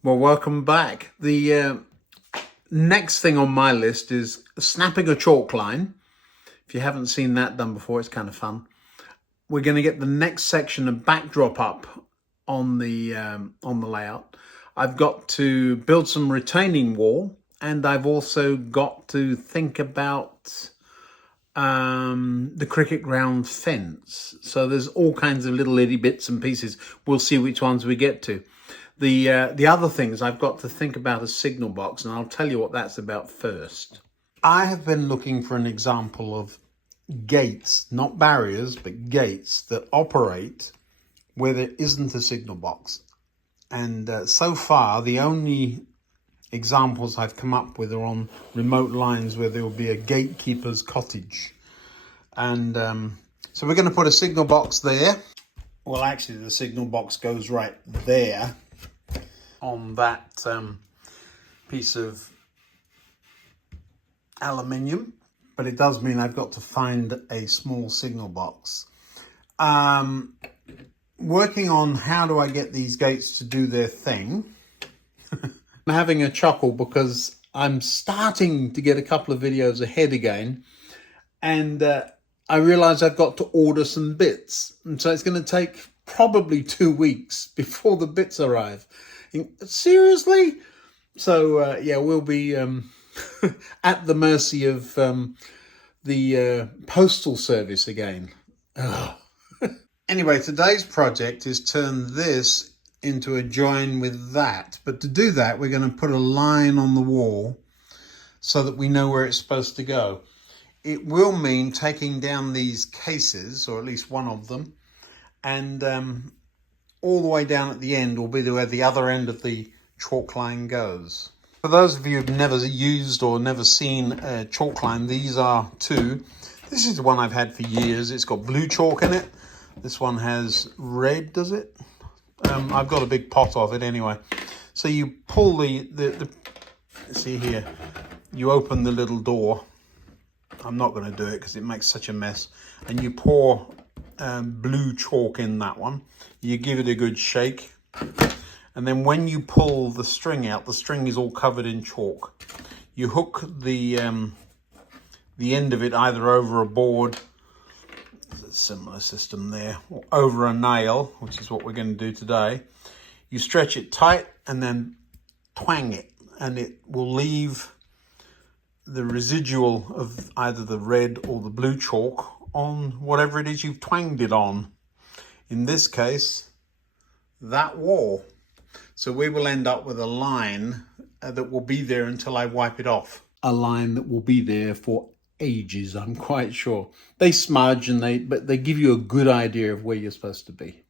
Well, welcome back. The next thing on my list is snapping a chalk line. If you haven't seen that done before, it's kind of fun. We're going to get the next section of backdrop up on the layout. I've got to build some retaining wall, and I've also got to think about the cricket ground fence. So there's all kinds of little itty bits and pieces. We'll see which ones we get to. The other things I've got to think about a signal box, and I'll tell you what that's about first. I have been looking for an example of gates, not barriers, but gates that operate where there isn't a signal box. And so far, the only examples I've come up with are on remote lines where there will be a gatekeeper's cottage. And so we're going to put a signal box there. Well, actually, the signal box goes right there on that piece of aluminium, but it does mean I've got to find a small signal box. Working on how do I get these gates to do their thing. I'm having a chuckle because I'm starting to get a couple of videos ahead again, and I realize I've got to order some bits, and so it's going to take probably 2 weeks before the bits arrive. Seriously? So yeah, we'll be at the mercy of the postal service again. Anyway, today's project is turn this into a join with that. But to do that, we're going to put a line on the wall so that we know where it's supposed to go. It will mean taking down these cases, or at least one of them, and all the way down at the end will be where the other end of the chalk line goes. For those of you who've never used or never seen a chalk line, these are two. This is the one I've had for years. It's got blue chalk in it. This one has red, does it? I've got a big pot of it anyway. So you pull the see here, you open the little door. I'm not going to do it because it makes such a mess. And you pour blue chalk in that one. You give it a good shake. And then when you pull the string out, the string is all covered in chalk. You hook the end of it either over a board, there's a similar system there, or over a nail, which is what we're going to do today. You stretch it tight and then twang it, and it will leave the residual of either the red or the blue chalk on whatever it is you've twanged it on. In this case, that wall. So we will end up with a line that will be there until I wipe it off. A line that will be there for ages, I'm quite sure. They smudge but they give you a good idea of where you're supposed to be.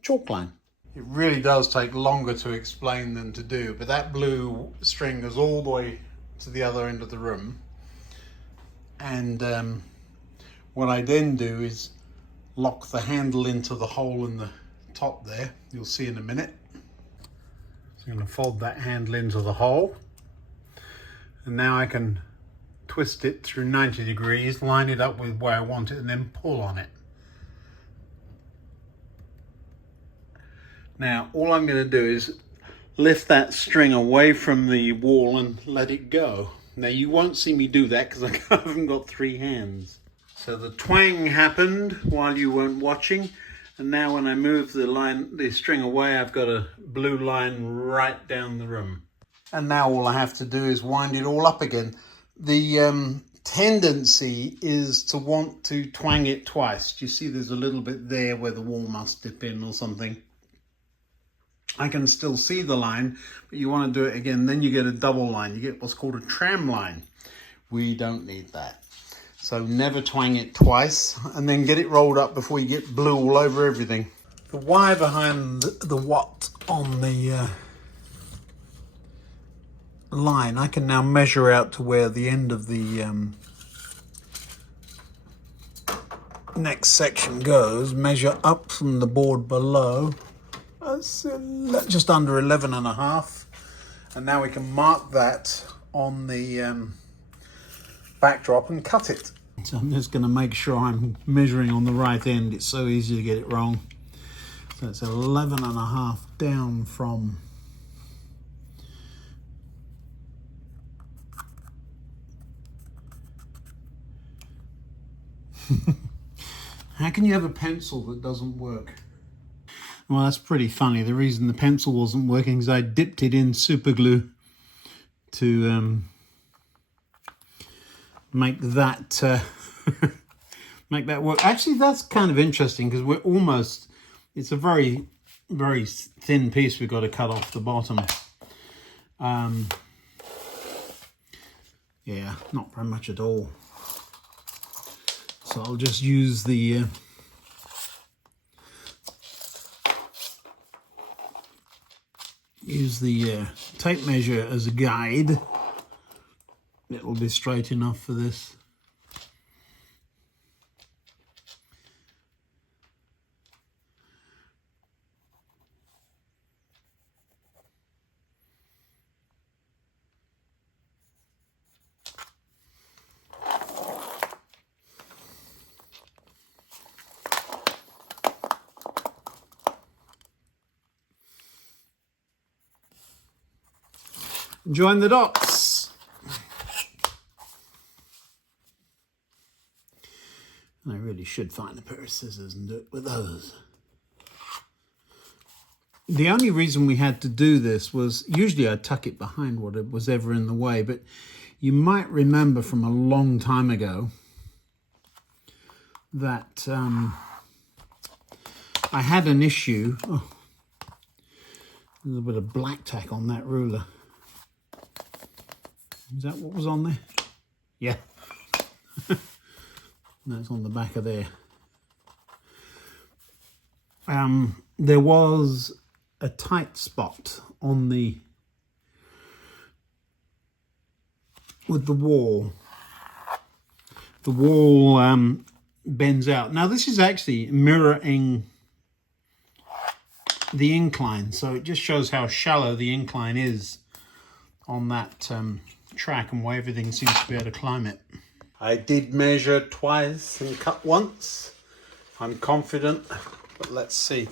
Chalk line. It really does take longer to explain than to do, but that blue string goes all the way to the other end of the room. And what I then do is lock the handle into the hole in the top there. You'll see in a minute. So I'm going to fold that handle into the hole, and now I can twist it through 90 degrees, line it up with where I want it, and then pull on it. Now all I'm going to do is lift that string away from the wall and let it go. Now you won't see me do that because I haven't got 3 hands. So the twang happened while you weren't watching. And now when I move the string away, I've got a blue line right down the room. And now all I have to do is wind it all up again. The tendency is to want to twang it twice. Do you see there's a little bit there where the wall must dip in or something? I can still see the line, but you want to do it again. Then you get a double line. You get what's called a tram line. We don't need that. So never twang it twice, and then get it rolled up before you get blue all over everything. The wire behind the watt on the line, I can now measure out to where the end of the next section goes, measure up from the board below. That's just under 11.5. And now we can mark that on the backdrop and cut it. So I'm just going to make sure I'm measuring on the right end. It's so easy to get it wrong. So it's 11.5 down from How can you have a pencil that doesn't work? Well, that's pretty funny. The reason the pencil wasn't working is I dipped it in super glue to make that make that work. Actually, that's kind of interesting because we're almost, it's a very, very thin piece we've got to cut off the bottom. Yeah, not very much at all. So I'll just use the tape measure as a guide. It'll be straight enough for this. Join the dots. I really should find a pair of scissors and do it with those. The only reason we had to do this was, usually I tuck it behind what was ever in the way, but you might remember from a long time ago that I had an issue. Oh, a little bit of black tack on that ruler. Is that what was on there? Yeah. That's on the back of there. There was a tight spot on with the wall. The wall bends out. Now this is actually mirroring the incline, so it just shows how shallow the incline is on that track and why everything seems to be able to climb it. I did measure twice and cut once. I'm confident, but let's see.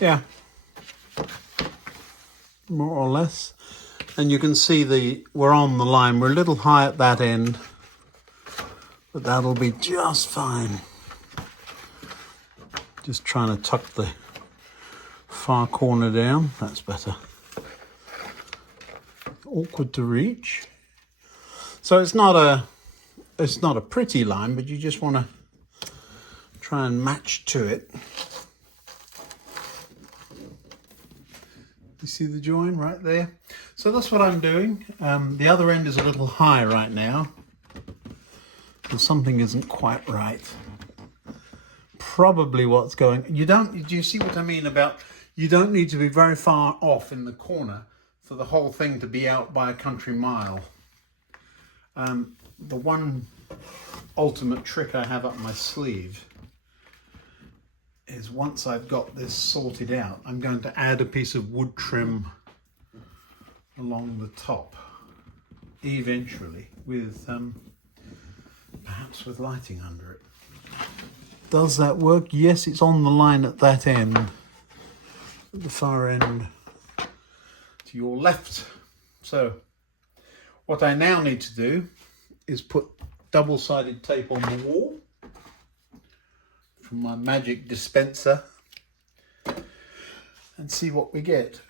Yeah, more or less. And you can see we're on the line. We're a little high at that end, but that'll be just fine. Just trying to tuck the far corner down. That's better. Awkward to reach. So it's not a pretty line, but you just want to try and match to it. You see the join right there? So that's what I'm doing. The other end is a little high right now, and something isn't quite right. Probably what's going. Do you see what I mean about? You don't need to be very far off in the corner for the whole thing to be out by a country mile. The one ultimate trick I have up my sleeve is, once I've got this sorted out, I'm going to add a piece of wood trim along the top eventually, with perhaps with lighting under it. Does that work? Yes, it's on the line at that end, at the far end to your left. So what I now need to do is put double-sided tape on the wall from my magic dispenser and see what we get.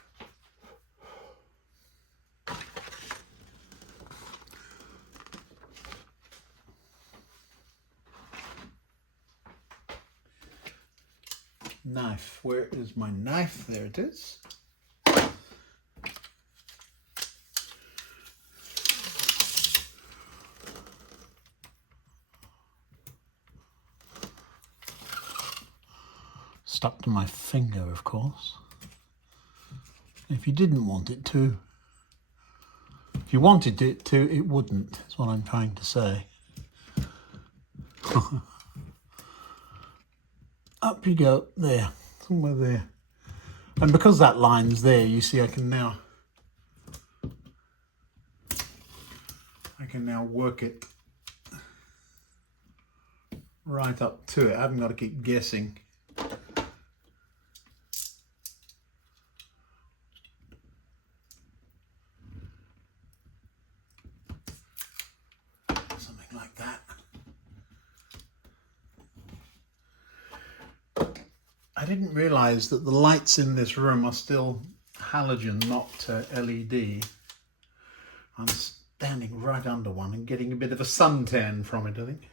Knife. Where is my knife? There it is. Stuck to my finger, of course. If you didn't want it to, if you wanted it to, it wouldn't. That's what I'm trying to say. Up you go, there, somewhere there. And because that line's there, you see I can now work it right up to it. I haven't got to keep guessing. I didn't realise that the lights in this room are still halogen, not LED. I'm standing right under one and getting a bit of a suntan from it, I think.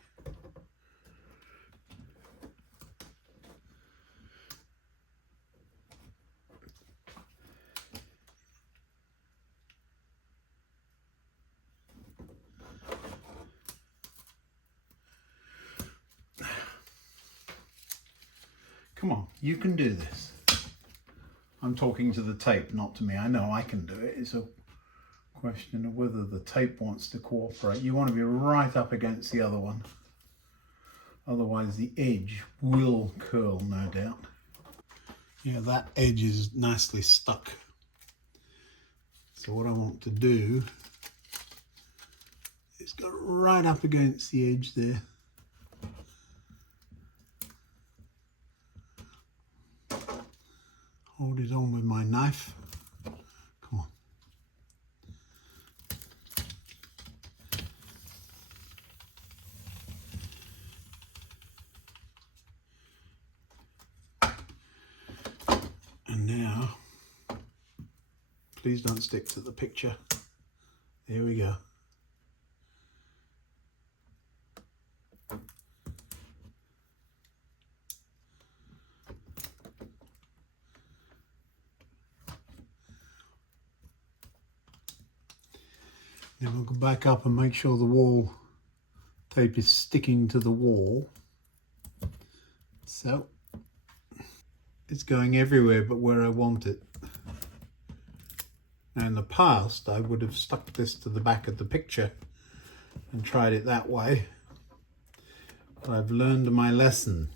Come on, you can do this. I'm talking to the tape, not to me. I know I can do it. It's a question of whether the tape wants to cooperate. You want to be right up against the other one. Otherwise the edge will curl, no doubt. Yeah, that edge is nicely stuck. So what I want to do is go right up against the edge there. Hold it on with my knife. Come on. And now, please don't stick to the picture. There we go. Then we'll go back up and make sure the wall tape is sticking to the wall. So it's going everywhere but where I want it. Now in the past I would have stuck this to the back of the picture and tried it that way, but I've learned my lesson.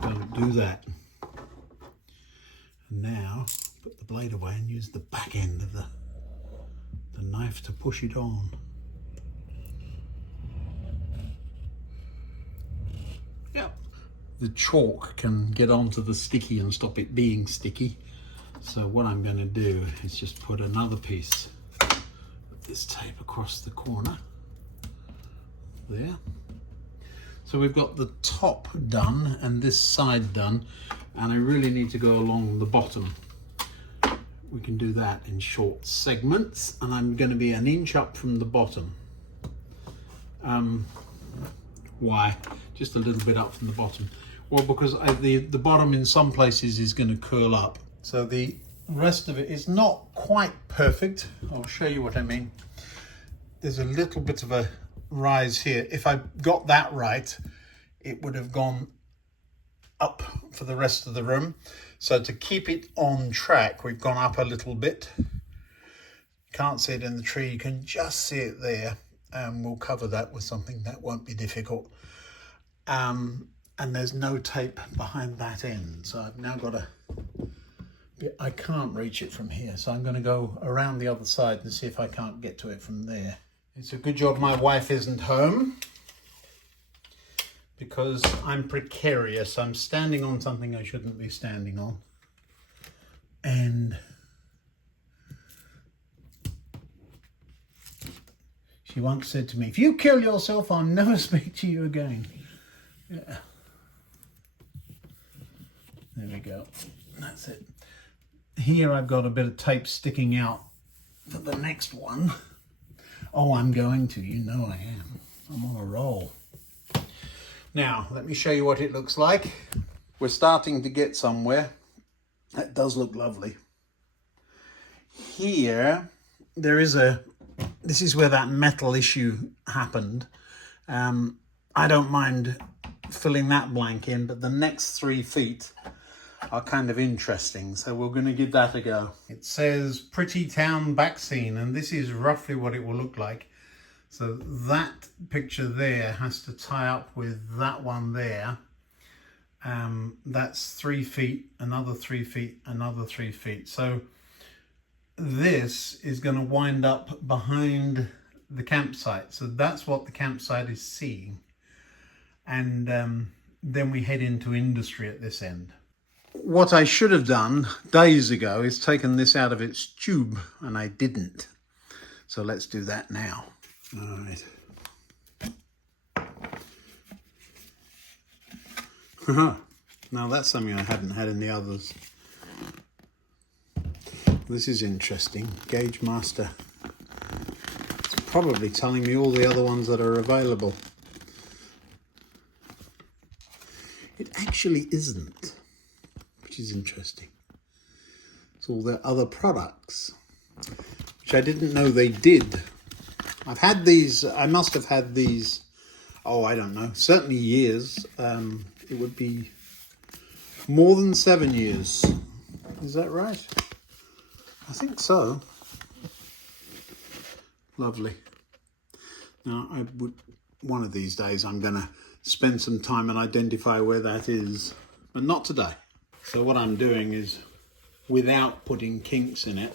Don't do that. And now put the blade away and use the back end of the knife to push it on. Yep. The chalk can get onto the sticky and stop it being sticky. So what I'm going to do is just put another piece of this tape across the corner. There. So we've got the top done and this side done, and I really need to go along the bottom. We can do that in short segments, and I'm going to be an inch up from the bottom. Why? Just a little bit up from the bottom. Well, because the bottom in some places is going to curl up. So the rest of it is not quite perfect. I'll show you what I mean. There's a little bit of a rise here. If I got that right, it would have gone up for the rest of the room. So to keep it on track, we've gone up a little bit. Can't see it in the tree, you can just see it there. We'll cover that with something that won't be difficult. And there's no tape behind that end. So I've now got I can't reach it from here. So I'm going to go around the other side and see if I can't get to it from there. It's a good job my wife isn't home, because I'm precarious. I'm standing on something I shouldn't be standing on. And she once said to me, if you kill yourself, I'll never speak to you again. Yeah. There we go. That's it. Here I've got a bit of tape sticking out for the next one. Oh, I'm going to. You know I am. I'm on a roll. Now, let me show you what it looks like. We're starting to get somewhere. That does look lovely. Here, this is where that metal issue happened. I don't mind filling that blank in, but the next 3 feet are kind of interesting, so we're going to give that a go. It says Pretty Town Backscene, and this is roughly what it will look like. So that picture there has to tie up with that one there. That's 3 feet, another 3 feet, another 3 feet. So this is going to wind up behind the campsite. So that's what the campsite is seeing. And then we head into industry at this end. What I should have done days ago is taken this out of its tube, and I didn't. So let's do that now. All right. Now that's something I hadn't had in the others. This is interesting. Gauge Master. It's probably telling me all the other ones that are available. It actually isn't, which is interesting. It's all their other products, which I didn't know they did. I've had these, I must have had these, oh, I don't know, certainly years. It would be more than 7 years. Is that right? I think so. Lovely. Now, one of these days I'm going to spend some time and identify where that is, but not today. So what I'm doing is, without putting kinks in it,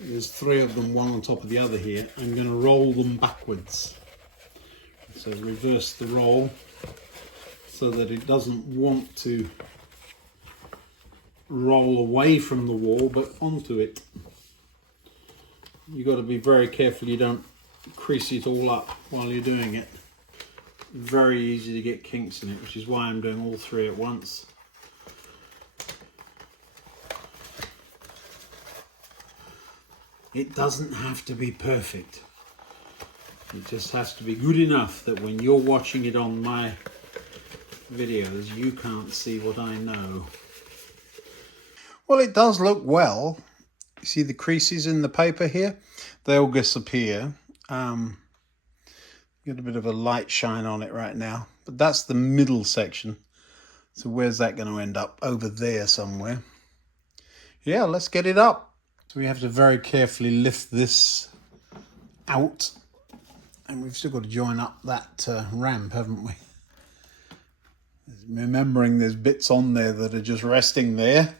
there's 3 of them, one on top of the other here, I'm going to roll them backwards. So reverse the roll so that it doesn't want to roll away from the wall but onto it. You've got to be very careful you don't crease it all up while you're doing it. Very easy to get kinks in it, which is why I'm doing all 3 at once. It doesn't have to be perfect. It just has to be good enough that when you're watching it on my videos, you can't see what I know. Well, it does look well. You see the creases in the paper here? They'll disappear. Get a bit of a light shine on it right now, but that's the middle section. So where's that going to end up? Over there somewhere. Yeah, let's get it up. So we have to very carefully lift this out, and we've still got to join up that ramp, haven't we? Remembering there's bits on there that are just resting there.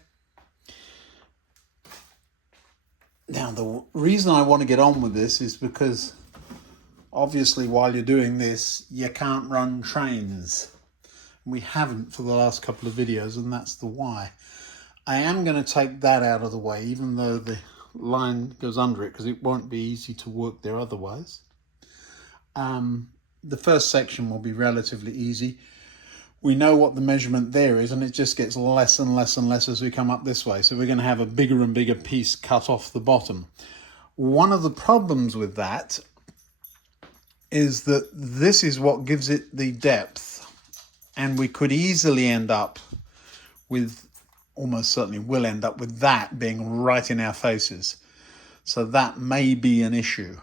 Now, the reason I want to get on with this is because obviously while you're doing this, you can't run trains. We haven't for the last couple of videos, and that's the why. I am going to take that out of the way, even though the line goes under it, because it won't be easy to work there otherwise. The first section will be relatively easy. We know what the measurement there is, and it just gets less and less and less as we come up this way. So we're going to have a bigger and bigger piece cut off the bottom. One of the problems with that is that this is what gives it the depth, and we could easily end up with, almost certainly will end up with that being right in our faces. So that may be an issue.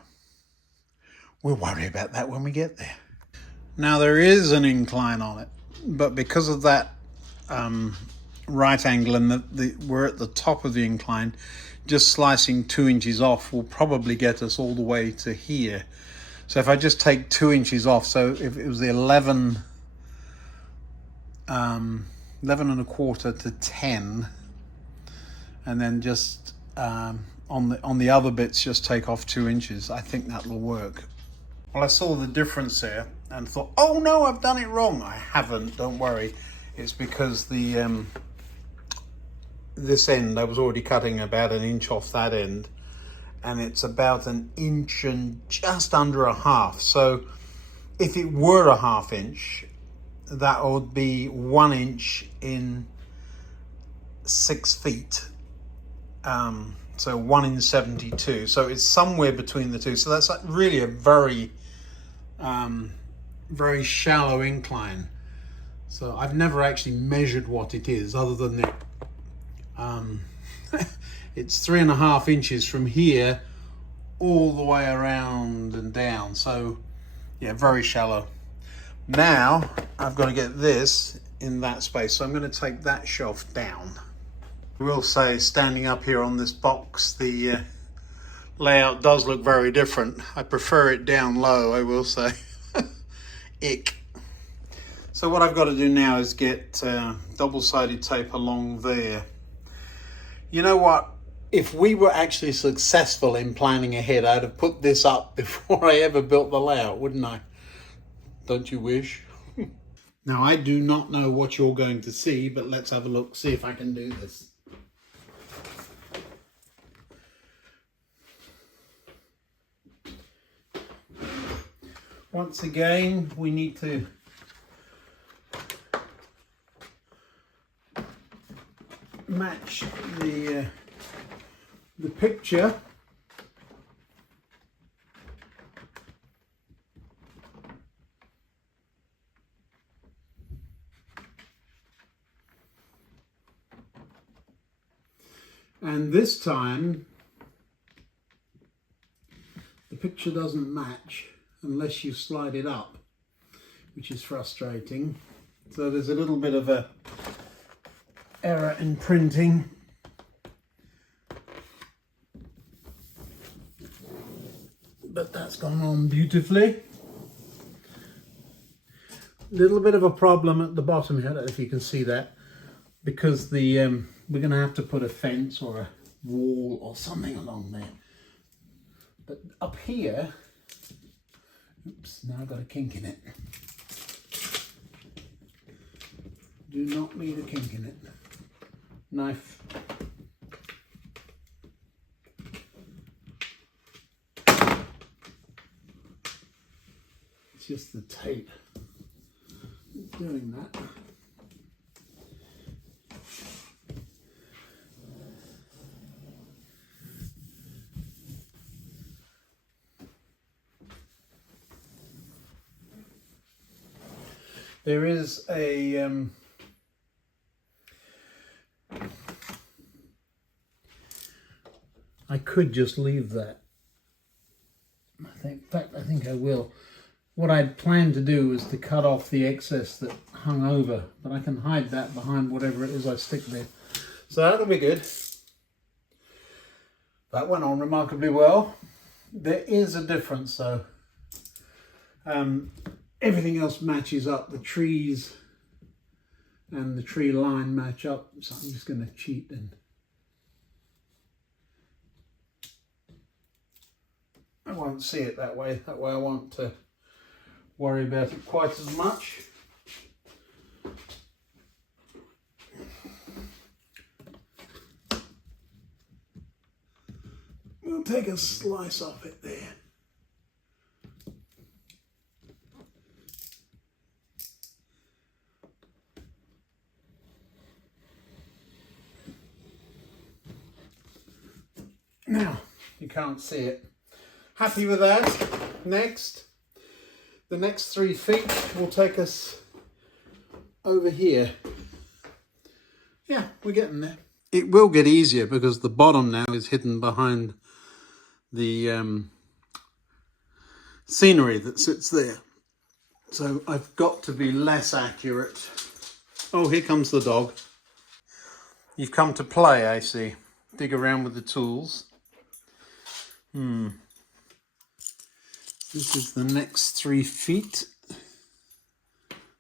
We'll worry about that when we get there. Now there is an incline on it, but because of that right angle and we're at the top of the incline, just slicing 2 inches off will probably get us all the way to here. So if I just take 2 inches off, so if it was the 11 and a quarter to 10, and then just on the other bits just take off 2 inches, I think that'll work. Well, I saw the difference there and thought, oh no, I've done it wrong. I haven't, don't worry. It's because the this end, I was already cutting about 1 inch off that end, and it's about 1 inch and just under a half. So if it were a 1/2 inch, that would be 1 inch in 6 feet. So 1 in 72. So it's somewhere between the two. So that's like really a very, very shallow incline. So I've never actually measured what it is, other than that it's 3.5 inches from here all the way around and down. So yeah, very shallow. Now I've got to get this in that space, so I'm going to take that shelf down. I will say, standing up here on this box, the layout does look very different. I prefer it down low, I will say. Ick. So what I've got to do now is get double-sided tape along there. You know what? If we were actually successful in planning ahead, I'd have put this up before I ever built the layout, wouldn't I? Don't you wish? Now, I do not know what you're going to see, but let's have a look, see if I can do this. Once again, we need to match the picture. And this time the picture doesn't match unless you slide it up, which is frustrating. So there's a little bit of a error in printing. But that's gone on beautifully. Little bit of a problem at the bottom here, I don't know if you can see that, because the we're going to have to put a fence or a wall or something along there. But up here, oops, now I've got a kink in it. Do not need a kink in it. Knife. It's just the tape doing that. There is a I could just leave that. In fact, I think I will. What I'd planned to do was to cut off the excess that hung over, but I can hide that behind whatever it is I stick there. So that'll be good. That went on remarkably well. There is a difference though. Everything else matches up. The trees and the tree line match up. So I'm just going to cheat and I won't see it that way. That way I won't worry about it quite as much. We'll take a slice off it there. Now, you can't see it. Happy with that? Next, the next 3 feet will take us over here. Yeah, we're getting there. It will get easier because the bottom now is hidden behind the scenery that sits there. So I've got to be less accurate. Oh, here comes the dog. You've come to play, I see. Dig around with the tools. This is the next 3 feet.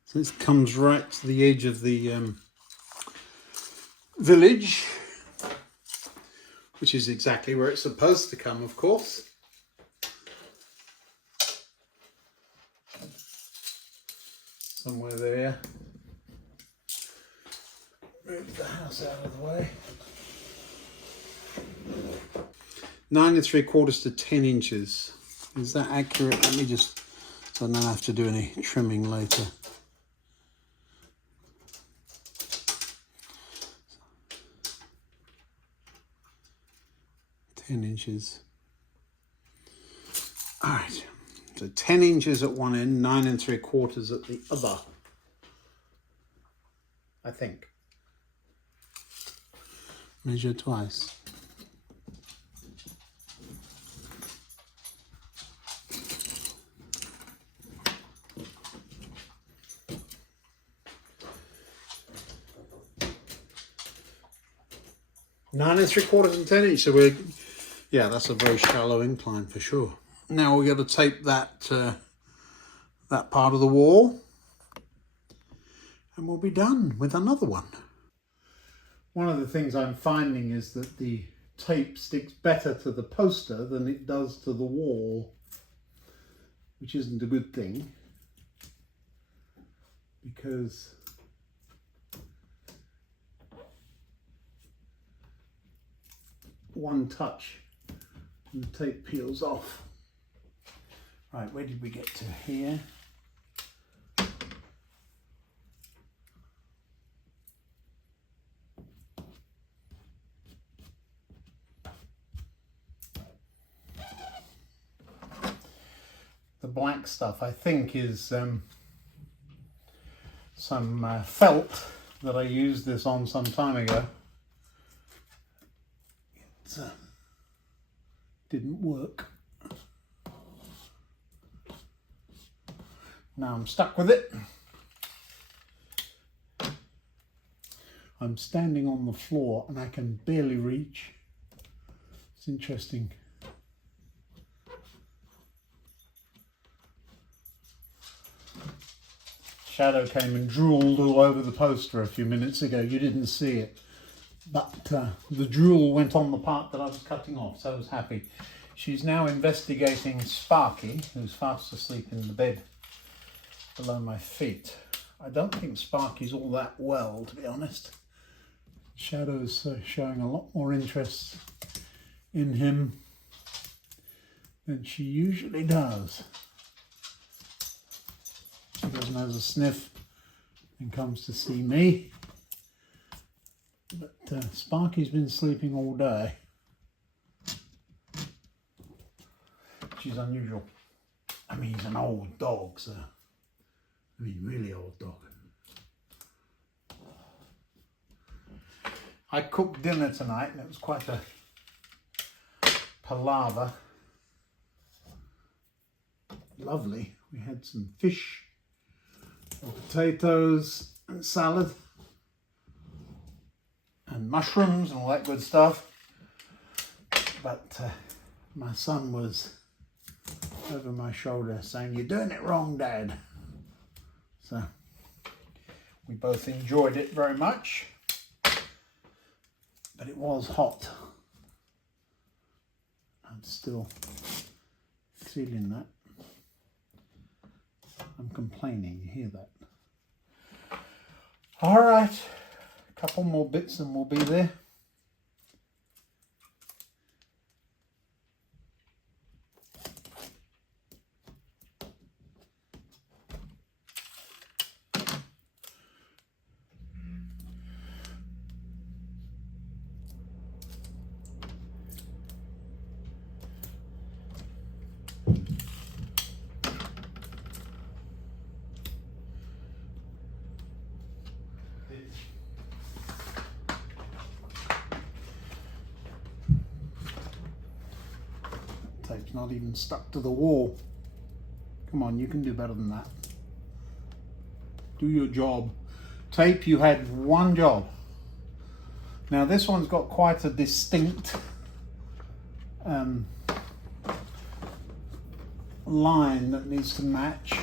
So this comes right to the edge of the village, which is exactly where it's supposed to come, of course. Somewhere there. Move the house out of the way. 9 3/4 to 10 inches. Is that accurate? Let me just, so I don't have to do any trimming later. Inches. All right, so 10 inches at one end, 9 3/4 at the other, I think. Measure twice. Nine 3/4 and 10 inches. So we're, yeah, that's a very shallow incline for sure. Now we're going to tape that that part of the wall, and we'll be done with another one. One of the things I'm finding is that the tape sticks better to the poster than it does to the wall, which isn't a good thing, because one touch and the tape peels off. Right, where did we get to here? The black stuff, I think, is some felt that I used this on some time ago. It didn't work. Now I'm stuck with it. I'm standing on the floor and I can barely reach. It's interesting. Shadow came and drooled all over the poster a few minutes ago. You didn't see it. But the drool went on the part that I was cutting off, so I was happy. She's now investigating Sparky, who's fast asleep in the bed below my feet. I don't think Sparky's all that well, to be honest. Shadow's showing a lot more interest in him than she usually does. She goes and has a sniff and comes to see me. But Sparky's been sleeping all day. Which is unusual. I mean, he's an old dog, so... I mean, really old dog. I cooked dinner tonight and it was quite a palaver. Lovely. We had some fish and potatoes and salad and mushrooms and all that good stuff. But my son was over my shoulder saying, "You're doing it wrong, Dad." So we both enjoyed it very much. But it was hot. I'm still feeling that. I'm complaining, you hear that? All right, a couple more bits and we'll be there. Tape's not even stuck to the wall. Come on, you can do better than that. Do your job. Tape, you had one job. Now this one's got quite a distinct line that needs to match.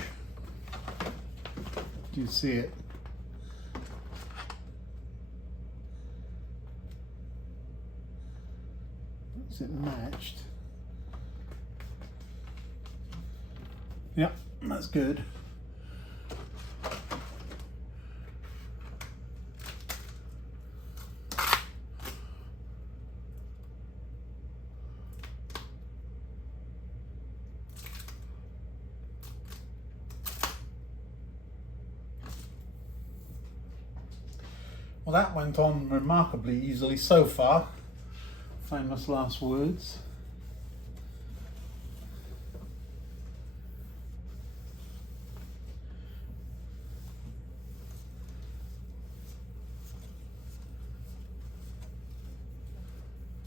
Do you see it? Is it matched? Yep, that's good. Well, that went on remarkably easily so far. Famous last words.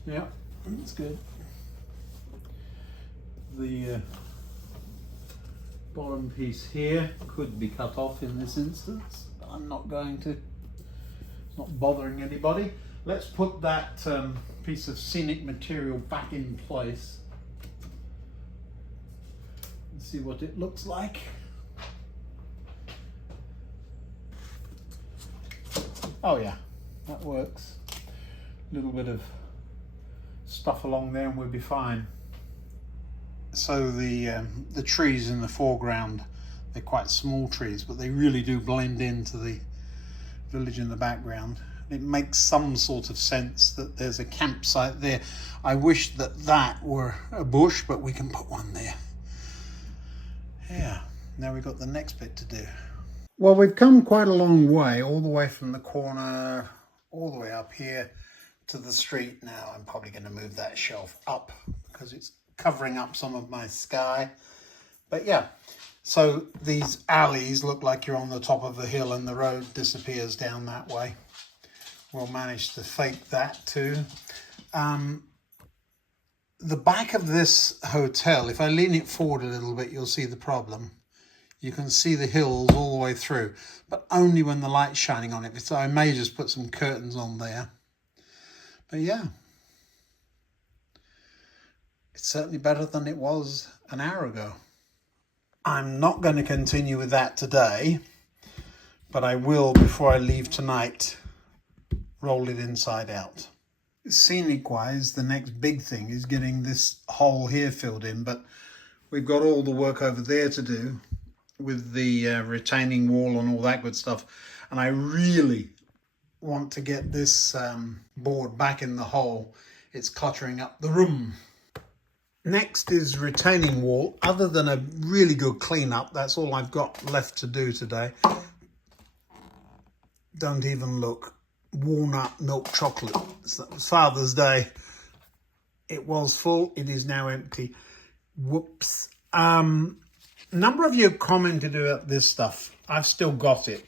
Yeah, that's good. The bottom piece here could be cut off in this instance, but I'm not going to. It's not bothering anybody. Let's put that piece of scenic material back in place and see what it looks like. Oh yeah, that works. A little bit of stuff along there and we'll be fine. So the trees in the foreground, they're quite small trees, but they really do blend into the village in the background. It makes some sort of sense that there's a campsite there. I wish that that were a bush, but we can put one there. Yeah, now we've got the next bit to do. Well, we've come quite a long way, all the way from the corner, all the way up here to the street. Now I'm probably going to move that shelf up because it's covering up some of my sky. But yeah, so these alleys look like you're on the top of a hill and the road disappears down that way. We'll manage to fake that too. The back of this hotel, if I lean it forward a little bit, you'll see the problem. You can see the hills all the way through, but only when the light's shining on it. So I may just put some curtains on there. But yeah, it's certainly better than it was an hour ago. I'm not going to continue with that today, but I will, before I leave tonight, roll it inside out. Scenic-wise, the next big thing is getting this hole here filled in, but we've got all the work over there to do with the retaining wall and all that good stuff. And I really want to get this board back in the hole. It's cluttering up the room. Next is retaining wall. Other than a really good cleanup, that's all I've got left to do today. Don't even look. Walnut milk chocolate. So that was Father's Day. It was full. It is now empty. Whoops. Number of you commented about this stuff. I've still got it.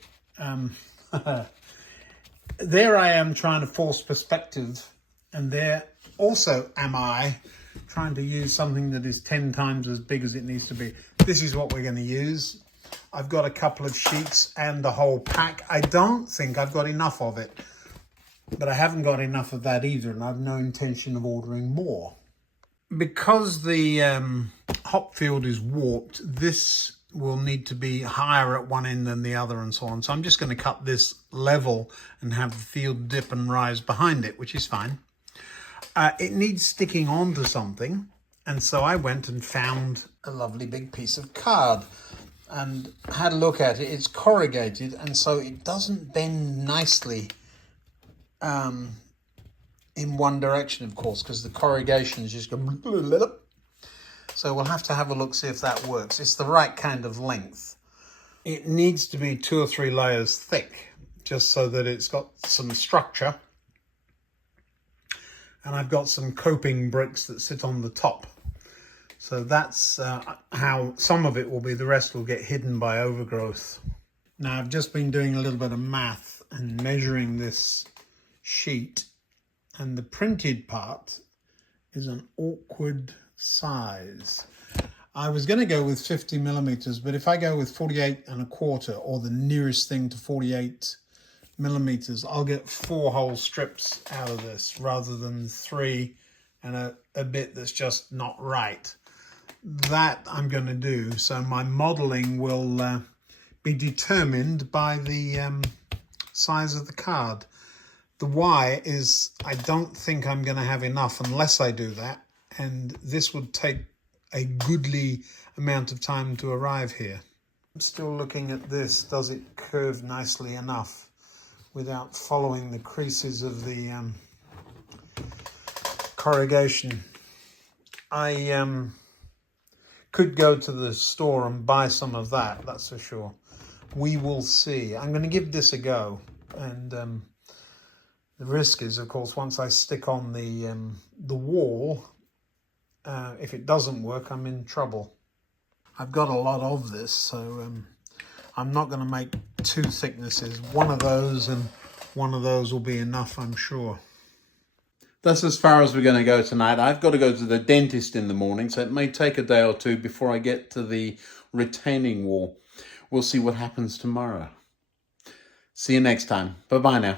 There I am trying to force perspective, and there also am I trying to use something that is 10 times as big as it needs to be. This is what we're going to use. I've got a couple of sheets and the whole pack. I don't think I've got enough of it, but I haven't got enough of that either, and I've no intention of ordering more. Because the hop field is warped, this will need to be higher at one end than the other and so on. So I'm just going to cut this level and have the field dip and rise behind it, which is fine. It needs sticking onto something, and so I went and found a lovely big piece of card and had a look at it. It's corrugated, and so it doesn't bend nicely in one direction, of course, because the corrugation is just going. So we'll have to have a look, see if that works. It's the right kind of length. It needs to be 2 or 3 layers thick, just so that it's got some structure. And I've got some coping bricks that sit on the top. So that's how some of it will be. The rest will get hidden by overgrowth. Now I've just been doing a little bit of math and measuring this sheet, and the printed part is an awkward size. I was going to go with 50 millimeters, but if I go with 48¼ or the nearest thing to 48 millimeters, I'll get 4 whole strips out of this rather than 3 and a bit that's just not right. That I'm going to do. So my modeling will be determined by the size of the card. The why is I don't think I'm going to have enough unless I do that, and this would take a goodly amount of time to arrive here. I'm still looking at this. Does it curve nicely enough without following the creases of the corrugation? I could go to the store and buy some of that, that's for sure. We will see. I'm going to give this a go, and the risk is, of course, once I stick on the wall, if it doesn't work, I'm in trouble. I've got a lot of this, so I'm not going to make 2 thicknesses. One of those and one of those will be enough, I'm sure. That's as far as we're going to go tonight. I've got to go to the dentist in the morning, so it may take a day or 2 before I get to the retaining wall. We'll see what happens tomorrow. See you next time. Bye-bye now.